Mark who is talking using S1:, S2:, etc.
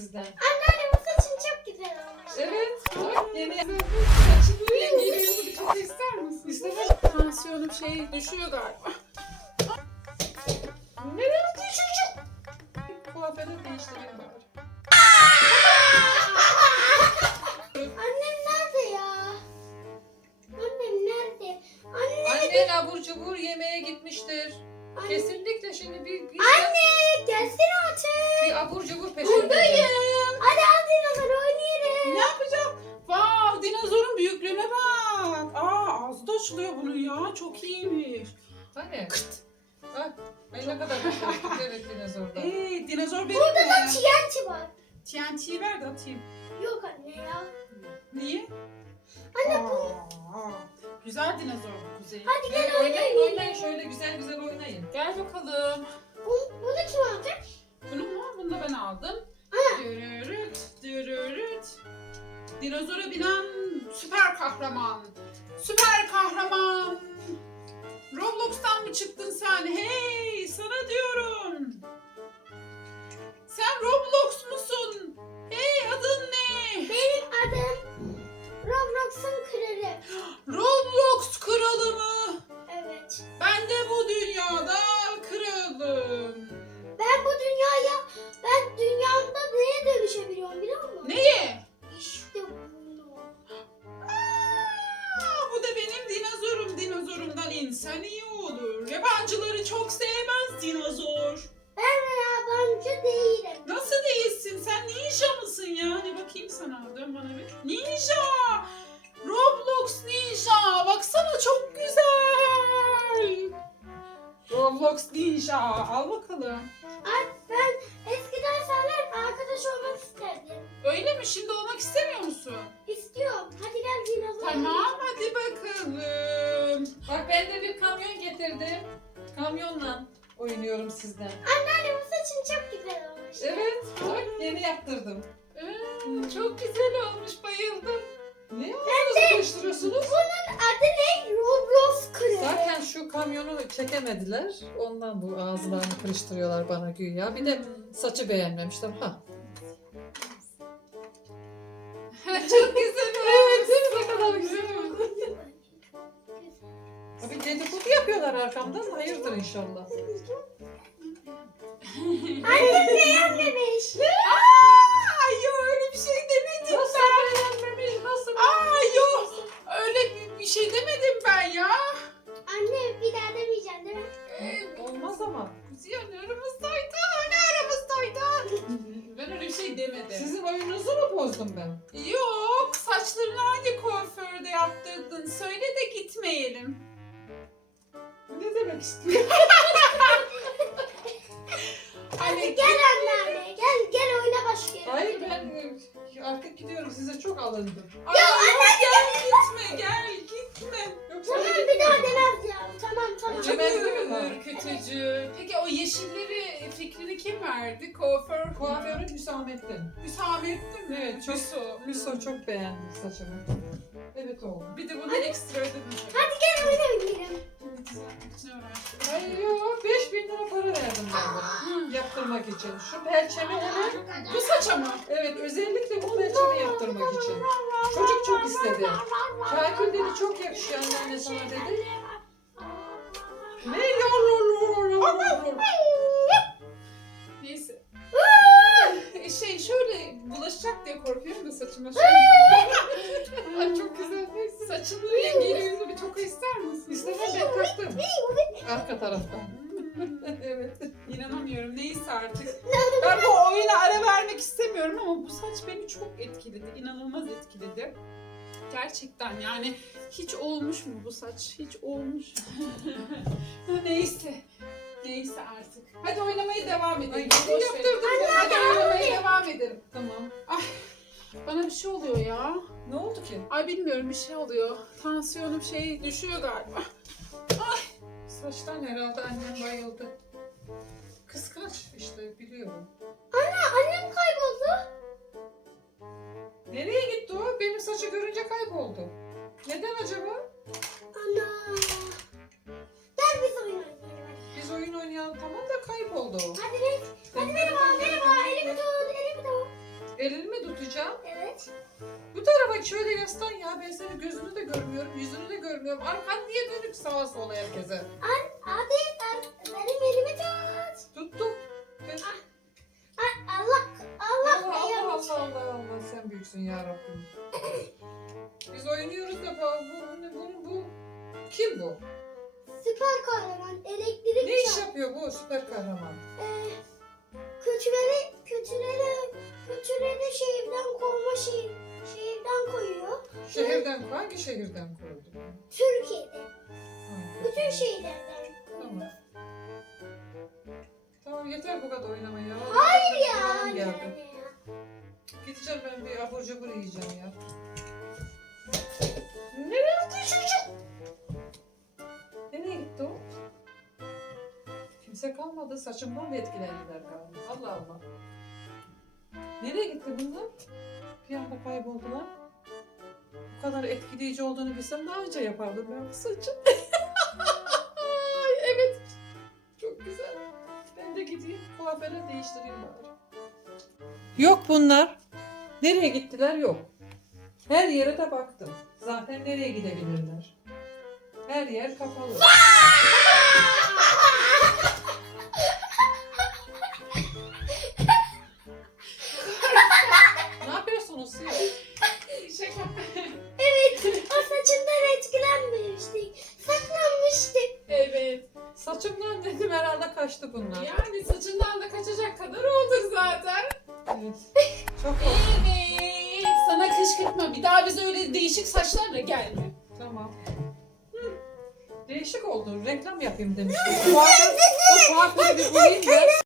S1: sizden.
S2: Anneanne bu saçın çok güzel olmuş.
S1: Evet. Bak yeni
S3: Saçını rengiyle bir çok ister misin?
S1: İstemem.
S3: Tansiyonum şey düşüyor galiba.
S1: Nereye düşecek? Kuaförü değiştireyim bari.
S2: Annem nerede ya? Annem nerede? Anne.
S1: Annen abur cubur yemeğe gitmiştir.
S2: Anne.
S1: Kesinlikle şimdi bir, bir, Hani? Bak. Ay ne kadar güzel. Evet dinozorda.
S3: Ee dinozor benim
S2: Burada da
S3: mi?
S2: TNT var.
S3: TNT'yi ver de atayım.
S2: Yok anne ya.
S3: Niye?
S2: Anne bu.
S3: Güzel dinozor bu Kuzey.
S2: Hadi gel
S1: Oynayın
S2: oynayalım.
S1: oynayın şöyle güzel güzel oynayın.
S3: Gel bakalım.
S2: Bunu, bunu kim alacak?
S3: Bunu mu? Bunu da ben aldım. Dürürüt, dürürüt. Dinozora binen süper kahraman. Süper kahraman. Roblox'tan mı çıktın sen? Hey sana diyorum. Sen Roblox musun? Ninja. Al bakalım.
S2: Ay, ben eskiden seninle arkadaş olmak isterdim.
S3: Öyle mi? Şimdi olmak istemiyor musun?
S2: İstiyorum. Hadi gel dinozor.
S3: Tamam hadi bakalım.
S1: Bak ben de bir kamyon getirdim. Kamyonla oynuyorum sizden.
S2: Anneanne bu saçın çok güzel olmuş.
S1: Evet. Bak yeni yaptırdım.
S3: Ee, çok güzel olmuş. Bayıldım.
S1: Ne ağzınızı karıştırıyorsunuz?
S2: Bunun adı ne? Roblox kralı.
S1: Zaten şu kamyonu çekemediler. Ondan bu ağızlarını kırıştırıyorlar bana güya. Bir de saçı beğenmemişler. Ha.
S3: çok güzel.
S1: Evet değil mi? Ne kadar güzel oldu. Abi dedikodu yapıyorlar arkamdan. Hayırdır inşallah.
S2: Annem beğenmemiş.
S3: Aa, saçlarını hangi kuaförde yaptırdın? Söyle de gitmeyelim.
S1: Ne demek istiyor?
S3: Hani
S2: Gel anneanne. Gel gel oyna başka yere.
S1: Hayır ben e, artık gidiyorum. Size çok alındım.
S3: Ya anne gel gitme gel
S1: Yoksa
S2: Tamam bir daha demezeceğim. Tamam tamam.
S1: Çok Demezdim ama.
S3: ürkütücü. Peki o yeşilleri fikrini kim verdi? Kuaför
S1: kuaförün Hüsamettin.
S3: Hüsamettin mi?
S1: Evet, çok-
S3: Hüso.
S1: Hüso çok beğendi saçımı. Evet oğlum.
S3: Bir de buna ekstra ödedin.
S2: Hadi gel
S3: için uğraştım.
S1: Hayır yok 5000 lira para verdim ben. Yaptırmak için. Şu perçemi hemen.
S3: Bu saça mı?
S1: Evet özellikle bu perçemi yaptırmak için. Çocuk çok istedi. Kakül dedi çok yakışıyor anneanne sana dedi. Ne
S3: Neyse. Şey şöyle bulaşacak diye korkuyorum da saçıma şöyle. Ay çok güzel. Saçının rengiyle bir toka ister misin?
S1: İstemem ben taktım. Arka taraftan.
S3: İnanamıyorum. Neyse artık. Ben bu oyuna ara vermek istemiyorum ama bu saç beni çok etkiledi. İnanılmaz etkiledi. Gerçekten yani hiç olmuş mu bu saç? Hiç olmuş. Neyse. Neyse artık. Hadi oynamaya devam edelim.
S1: Ay,
S3: Boş ver.
S1: yaptırdım
S3: Hadi oynamaya devam edelim.
S1: Tamam.
S3: Bana bir şey oluyor ya.
S1: Ne oldu ki?
S3: Ay bilmiyorum bir şey oluyor. Tansiyonum şey düşüyor galiba.
S1: Saçtan herhalde annem bayıldı. Kıskanç işte biliyorum.
S2: Annem kayboldu.
S1: Nereye gitti o? Benim saçı görünce kayboldu. Neden acaba?
S2: Ana. Gel biz oyun oynayalım.
S1: Biz oyun oynayalım tamam da kayboldu o.
S2: Hadi ne? Hadi merhaba merhaba. Elimi tut elimi tut.
S1: Elini mi tutacağım?
S2: Evet.
S1: Bu tarafa şöyle yaslan ya. Ben senin gözünü de görmüyorum, yüzünü de görmüyorum. Arkan niye dönük sağa sola herkese?
S2: Abi ben, benim elimi tut.
S1: Tuttum.
S2: Ay, Allah Allah
S1: Allah Allah Allah Allah Allah sen büyüksün ya Rabbim. Biz oynuyoruz da bu, bu, bu, bu. Kim bu?
S2: Süper kahraman elektrik
S1: Ne iş yapıyor bu süper kahraman?
S2: Ee, kötüleri kötüleri kötüleri şehirden kovma şey şehirden koyuyor.
S1: Şehirden hangi şehirden koydu?
S2: Türkiye'de.
S1: Ha,
S2: Bütün şehirlerden.
S1: Yeter bu kadar oynama ya.
S2: Hayır ya.
S1: Geldi. Gideceğim ben bir abur cubur yiyeceğim ya. Nereye attı çocuk? Nereye gitti o? Kimse kalmadı. Saçımdan mı etkilendiler galiba? Allah Allah. Nereye gitti bunlar? Bir anda kayboldular. Bu kadar etkileyici olduğunu bilsem daha önce yapardım ben bu saçı. de gideyim kuaföre değiştireyim bari. Yok bunlar. Nereye gittiler yok. Her yere de baktım. Zaten nereye gidebilirler? Her yer kapalı.
S2: Evet.
S1: Çok.
S3: Evet. Sana kışkırtma. Bir daha bize öyle değişik saçlarla gelme.
S1: Tamam. Değişik oldu. Reklam yapayım demiştim. O kuaför- o bir bulayım da.